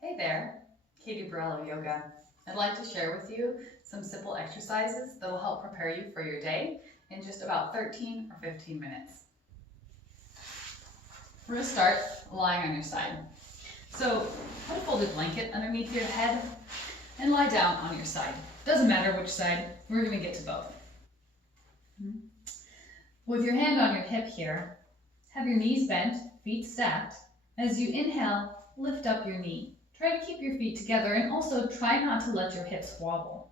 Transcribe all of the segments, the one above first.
Hey there, Katie Borello Yoga. I'd like to share with you some simple exercises that will help prepare you for your day in just about 13 or 15 minutes. We're going to start lying on your side. So put a folded blanket underneath your head and lie down on your side. Doesn't matter which side, we're going to get to both. With your hand on your hip here, have your knees bent, feet stacked. As you inhale, lift up your knee. Try to keep your feet together and also try not to let your hips wobble.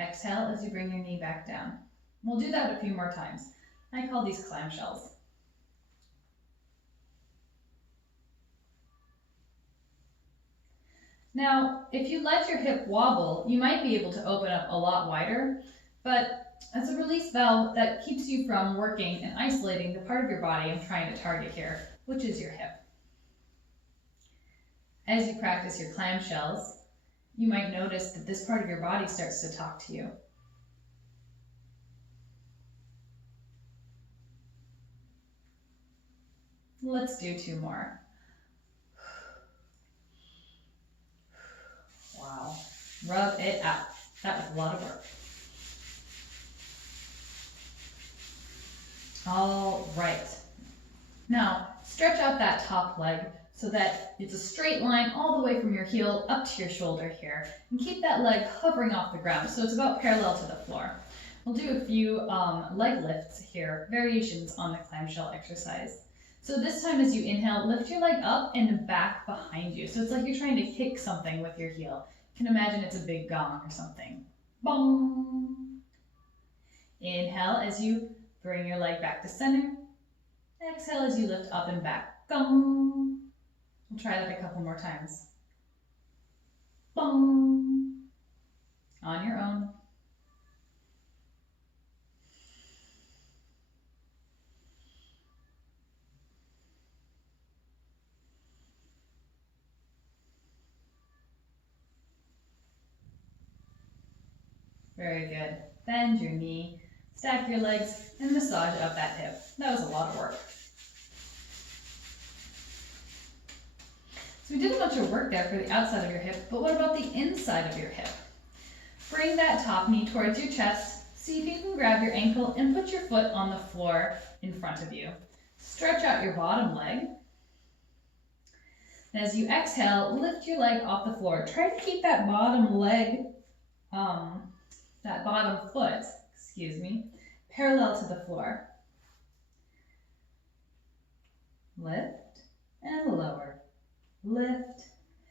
Exhale as you bring your knee back down. We'll do that a few more times. I call these clamshells. Now, if you let your hip wobble, you might be able to open up a lot wider, but it's a release valve that keeps you from working and isolating the part of your body I'm trying to target here, which is your hip. As you practice your clamshells, you might notice that this part of your body starts to talk to you. Let's do 2 more. Wow, rub it out. That was a lot of work. All right. Now, stretch out that top leg so that it's a straight line all the way from your heel up to your shoulder here. And keep that leg hovering off the ground so it's about parallel to the floor. We'll do a few leg lifts here, variations on the clamshell exercise. So this time as you inhale, lift your leg up and back behind you. So it's like you're trying to kick something with your heel. You can imagine it's a big gong or something. Bong! Inhale as you bring your leg back to center. Exhale as you lift up and back. Gong! We'll try that a couple more times. Bong! On your own. Very good. Bend your knee, stack your legs, and massage up that hip. That was a lot of work. So we did a bunch of work there for the outside of your hip, but what about the inside of your hip? Bring that top knee towards your chest. See if you can grab your ankle and put your foot on the floor in front of you. Stretch out your bottom leg. And as you exhale, lift your leg off the floor. Try to keep that bottom leg, that bottom foot, parallel to the floor. Lift and lower. Lift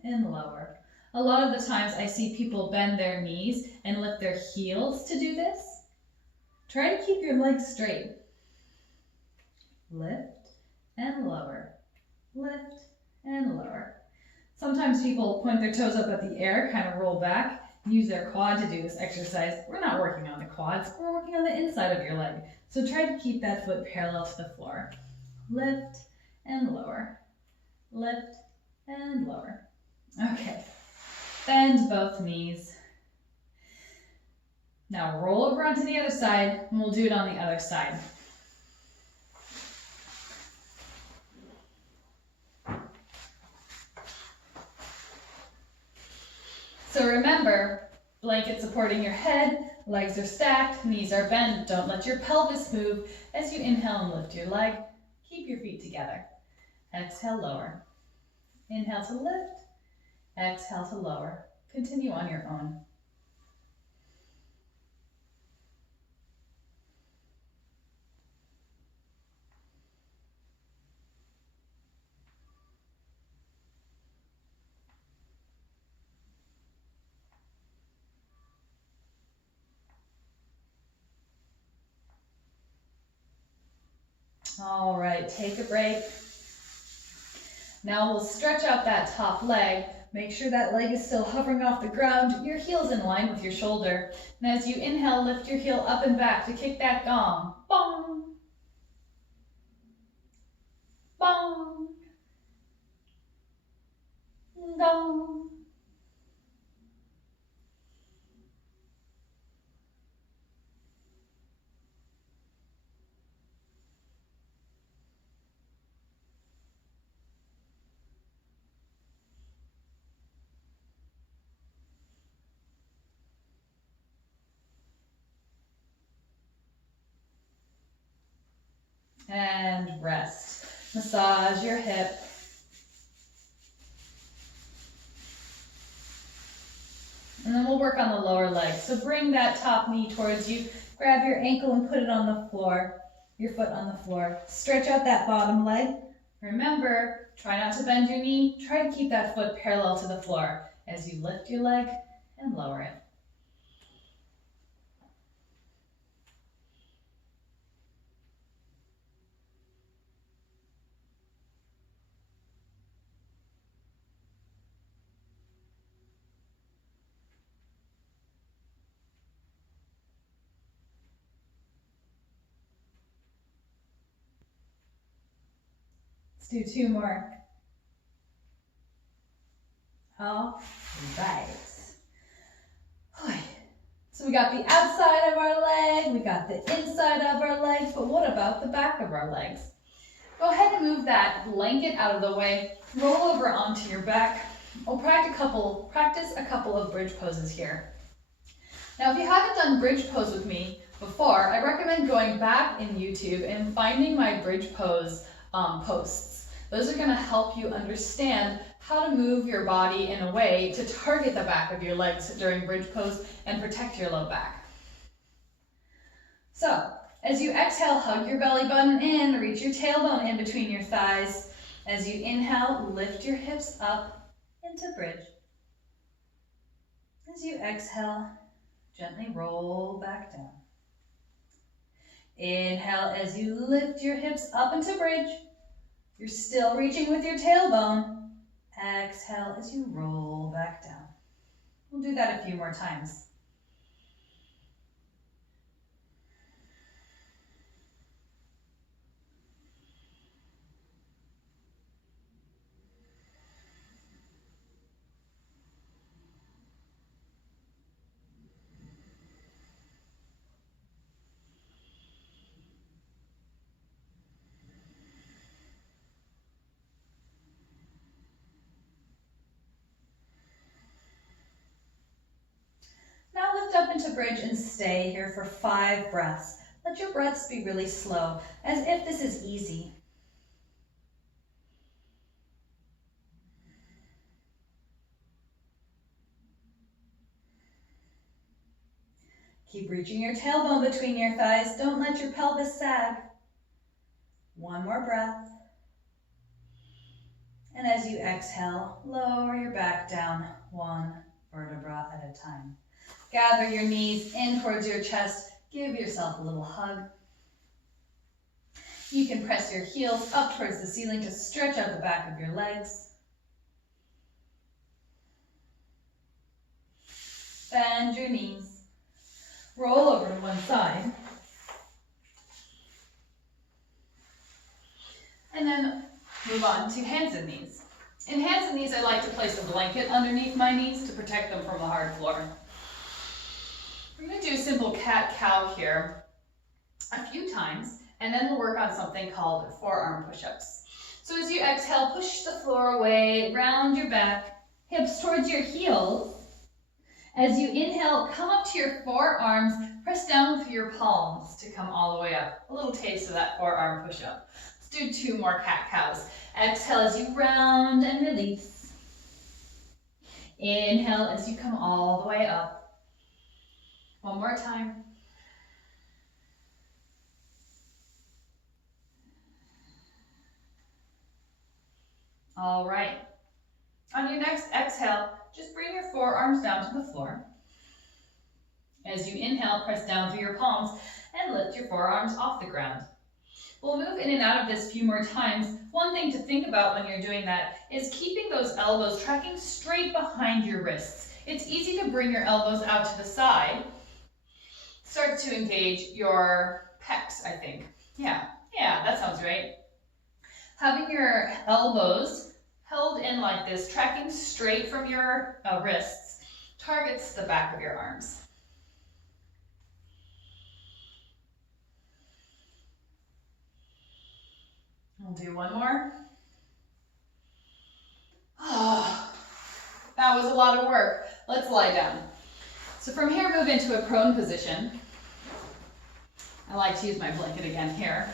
and lower. A lot of the times I see people bend their knees and lift their heels to do this. Try to keep your legs straight. Lift and lower. Lift and lower. Sometimes people point their toes up at the air, kind of roll back, and use their quad to do this exercise. We're not working on the quads, we're working on the inside of your leg. So try to keep that foot parallel to the floor. Lift and lower. Lift and lower. Okay, bend both knees. Now roll over onto the other side, and we'll do it on the other side. So remember, blanket supporting your head, legs are stacked, knees are bent. Don't let your pelvis move as you inhale and lift your leg. Keep your feet together. Exhale, lower. Inhale to lift, exhale to lower. Continue on your own. All right, take a break. Now we'll stretch out that top leg. Make sure that leg is still hovering off the ground. Your heel's in line with your shoulder. And as you inhale, lift your heel up and back to kick that gong. Bong! Bong! Gong! And rest. Massage your hip. And then we'll work on the lower leg. So bring that top knee towards you. Grab your ankle and put it on the floor. Your foot on the floor. Stretch out that bottom leg. Remember, try not to bend your knee. Try to keep that foot parallel to the floor as you lift your leg and lower it. Let's do 2 more. All right. So we got the outside of our leg, we got the inside of our legs, but what about the back of our legs? Go ahead and move that blanket out of the way, roll over onto your back. We'll practice a couple of bridge poses here. Now, if you haven't done bridge pose with me before, I recommend going back in YouTube and finding my bridge pose posts. Those are going to help you understand how to move your body in a way to target the back of your legs during bridge pose and protect your low back. So, as you exhale, hug your belly button in, reach your tailbone in between your thighs. As you inhale, lift your hips up into bridge. As you exhale, gently roll back down. Inhale as you lift your hips up into bridge. You're still reaching with your tailbone. Exhale as you roll back down. We'll do that a few more times. Now lift up into bridge and stay here for 5 breaths. Let your breaths be really slow, as if this is easy. Keep reaching your tailbone between your thighs. Don't let your pelvis sag. 1 more breath. And as you exhale, lower your back down 1 vertebra at a time. Gather your knees in towards your chest. Give yourself a little hug. You can press your heels up towards the ceiling to stretch out the back of your legs. Bend your knees. Roll over to one side. And then move on to hands and knees. In hands and knees, I like to place a blanket underneath my knees to protect them from the hard floor. We're going to do a simple cat-cow here a few times, and then we'll work on something called forearm push-ups. So as you exhale, push the floor away, round your back, hips towards your heels. As you inhale, come up to your forearms, press down through your palms to come all the way up. A little taste of that forearm push-up. Let's do 2 more cat-cows. Exhale as you round and release. Inhale as you come all the way up. 1 more time. All right. On your next exhale, just bring your forearms down to the floor. As you inhale, press down through your palms and lift your forearms off the ground. We'll move in and out of this a few more times. One thing to think about when you're doing that is keeping those elbows tracking straight behind your wrists. It's easy to bring your elbows out to the side. Start to engage your pecs, I think. Yeah, that sounds right. Having your elbows held in like this, tracking straight from your wrists, targets the back of your arms. We'll do 1 more. Oh, that was a lot of work. Let's lie down. So from here, move into a prone position. I like to use my blanket again here.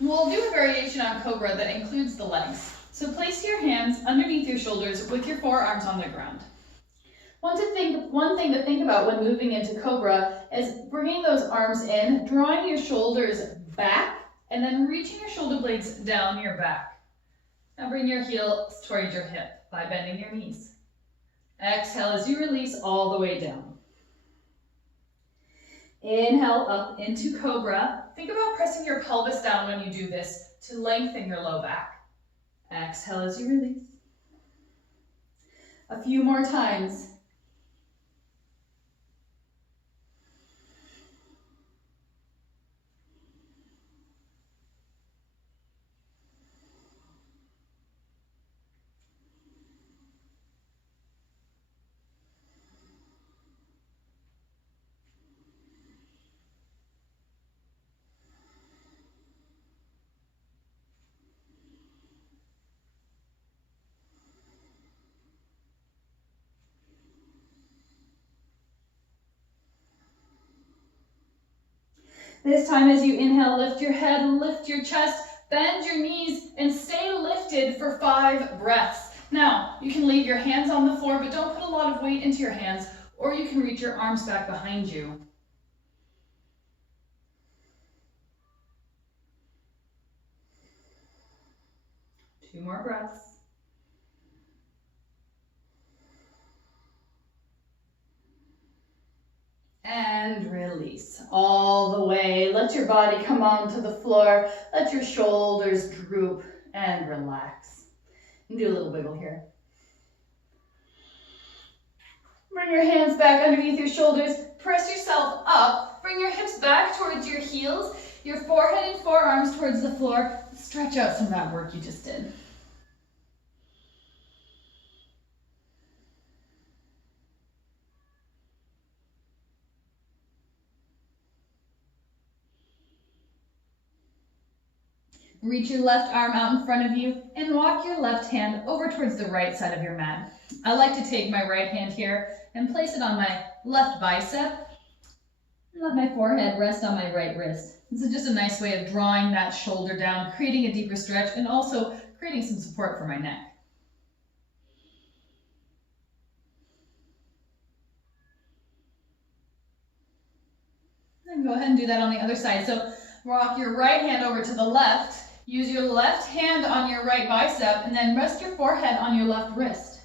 We'll do a variation on cobra that includes the legs. So place your hands underneath your shoulders with your forearms on the ground. One thing to think about when moving into cobra is bringing those arms in, drawing your shoulders back, and then reaching your shoulder blades down your back. Now bring your heels towards your hip by bending your knees. Exhale as you release all the way down. Inhale up into cobra. Think about pressing your pelvis down when you do this to lengthen your low back. Exhale as you release. A few more times. This time as you inhale, lift your head, lift your chest, bend your knees, and stay lifted for 5 breaths. Now, you can leave your hands on the floor, but don't put a lot of weight into your hands, or you can reach your arms back behind you. Two more breaths. And release all the way. Let your body come onto the floor. Let your shoulders droop and relax. And do a little wiggle here. Bring your hands back underneath your shoulders. Press yourself up. Bring your hips back towards your heels. Your forehead and forearms towards the floor. Stretch out some of that work you just did. Reach your left arm out in front of you and walk your left hand over towards the right side of your mat. I like to take my right hand here and place it on my left bicep and let my forehead rest on my right wrist. This is just a nice way of drawing that shoulder down, creating a deeper stretch, and also creating some support for my neck. And go ahead and do that on the other side. So walk your right hand over to the left. Use your left hand on your right bicep and then rest your forehead on your left wrist.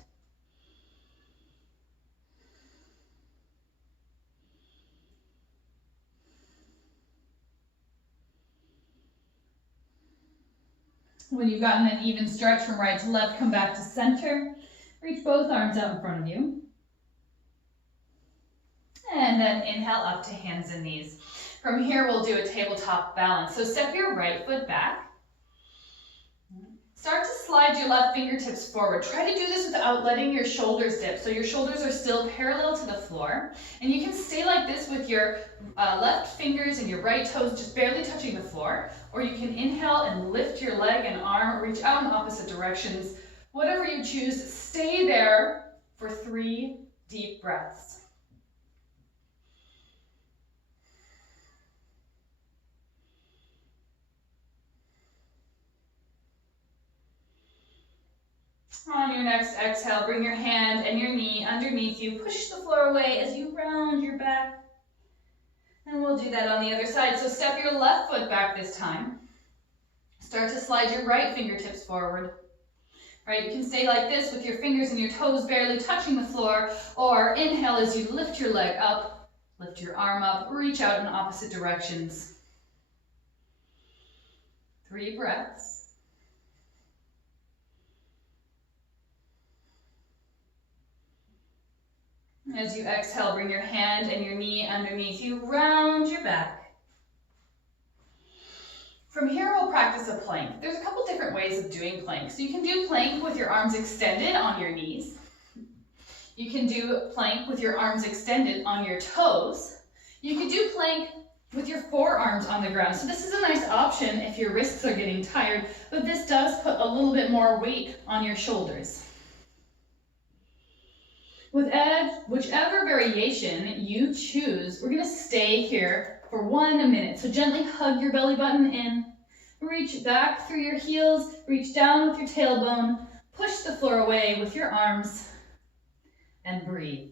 When you've gotten an even stretch from right to left, come back to center. Reach both arms out in front of you. And then inhale up to hands and knees. From here, we'll do a tabletop balance. So step your right foot back. Start to slide your left fingertips forward. Try to do this without letting your shoulders dip. So your shoulders are still parallel to the floor. And you can stay like this with your left fingers and your right toes just barely touching the floor. Or you can inhale and lift your leg and arm, reach out in opposite directions. Whatever you choose, stay there for 3 deep breaths. On your next exhale, bring your hand and your knee underneath you. Push the floor away as you round your back. And we'll do that on the other side. So step your left foot back this time. Start to slide your right fingertips forward. Right, you can stay like this with your fingers and your toes barely touching the floor, or inhale as you lift your leg up, lift your arm up, reach out in opposite directions. 3 breaths. As you exhale, bring your hand and your knee underneath you, round your back. From here, we'll practice a plank. There's a couple different ways of doing plank. So you can do plank with your arms extended on your knees. You can do plank with your arms extended on your toes. You can do plank with your forearms on the ground. So this is a nice option if your wrists are getting tired, but this does put a little bit more weight on your shoulders. With whichever variation you choose, we're going to stay here for 1 minute. So gently hug your belly button in. Reach back through your heels, reach down with your tailbone, push the floor away with your arms, and breathe.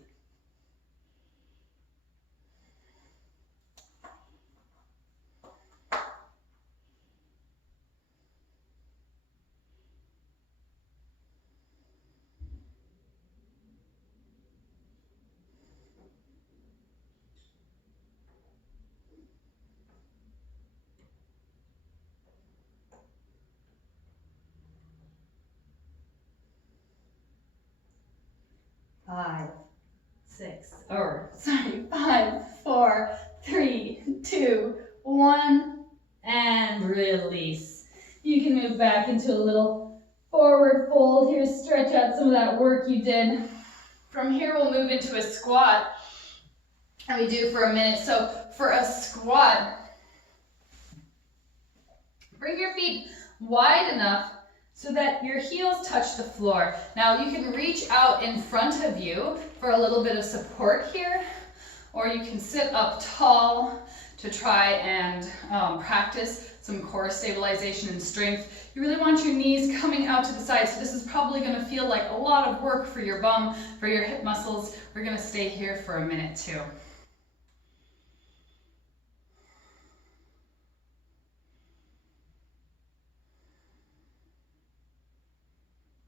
5, 4, 3, 2, 1, and release. You can move back into a little forward fold here, stretch out some of that work you did. From here, we'll move into a squat, and we do for a minute. So for a squat, bring your feet wide enough so that your heels touch the floor. Now you can reach out in front of you for a little bit of support here, or you can sit up tall to try and practice some core stabilization and strength. You really want your knees coming out to the side, so this is probably gonna feel like a lot of work for your bum, for your hip muscles. We're gonna stay here for a minute too.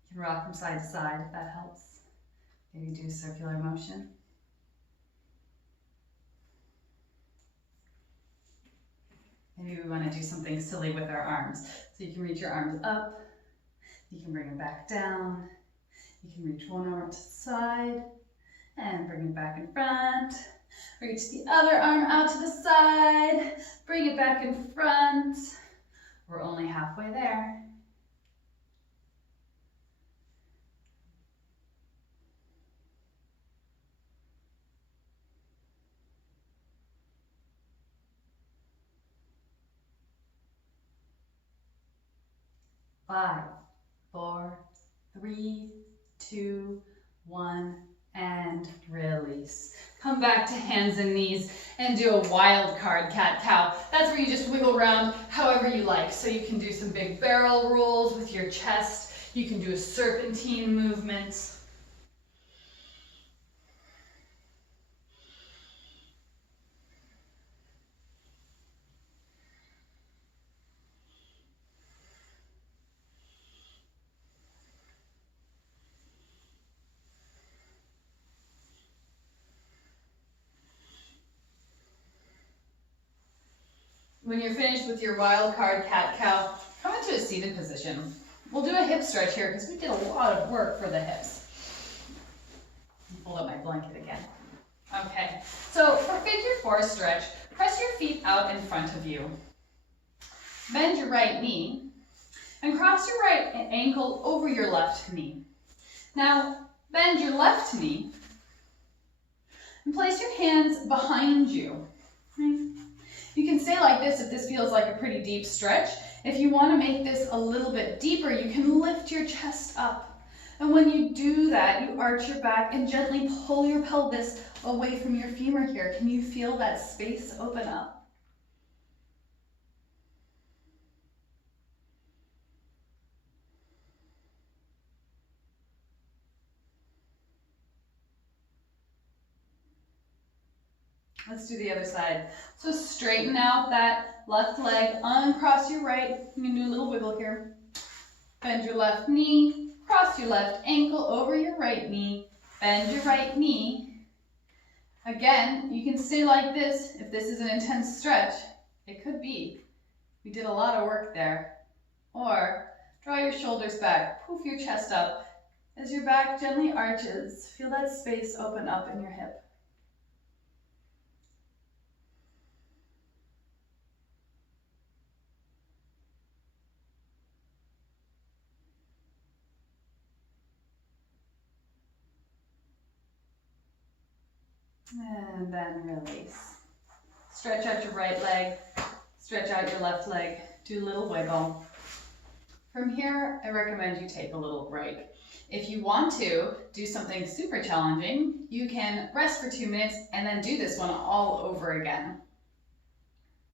You can rock from side to side if that helps. Maybe do circular motion. Maybe we want to do something silly with our arms. So you can reach your arms up, you can bring them back down, you can reach one arm to the side, and bring it back in front. Reach the other arm out to the side, bring it back in front. We're only halfway there. Five, 4, 3, 2, 1, and release. Come back to hands and knees and do a wild card cat-cow. That's where you just wiggle around however you like. So you can do some big barrel rolls with your chest. You can do a serpentine movement. When you're finished with your wild card cat-cow, come into a seated position. We'll do a hip stretch here because we did a lot of work for the hips. Hold up my blanket again. Okay, so for figure 4 stretch, press your feet out in front of you. Bend your right knee and cross your right ankle over your left knee. Now, bend your left knee and place your hands behind you. You can stay like this if this feels like a pretty deep stretch. If you want to make this a little bit deeper, you can lift your chest up. And when you do that, you arch your back and gently pull your pelvis away from your femur here. Can you feel that space open up? Let's do the other side. So straighten out that left leg, uncross your right. You can do a little wiggle here. Bend your left knee, cross your left ankle over your right knee, bend your right knee. Again, you can stay like this if this is an intense stretch. It could be. We did a lot of work there. Or draw your shoulders back, poof your chest up. As your back gently arches, feel that space open up in your hip. And then release. Stretch out your right leg, stretch out your left leg, do a little wiggle. From here, I recommend you take a little break. If you want to do something super challenging, you can rest for 2 minutes and then do this one all over again.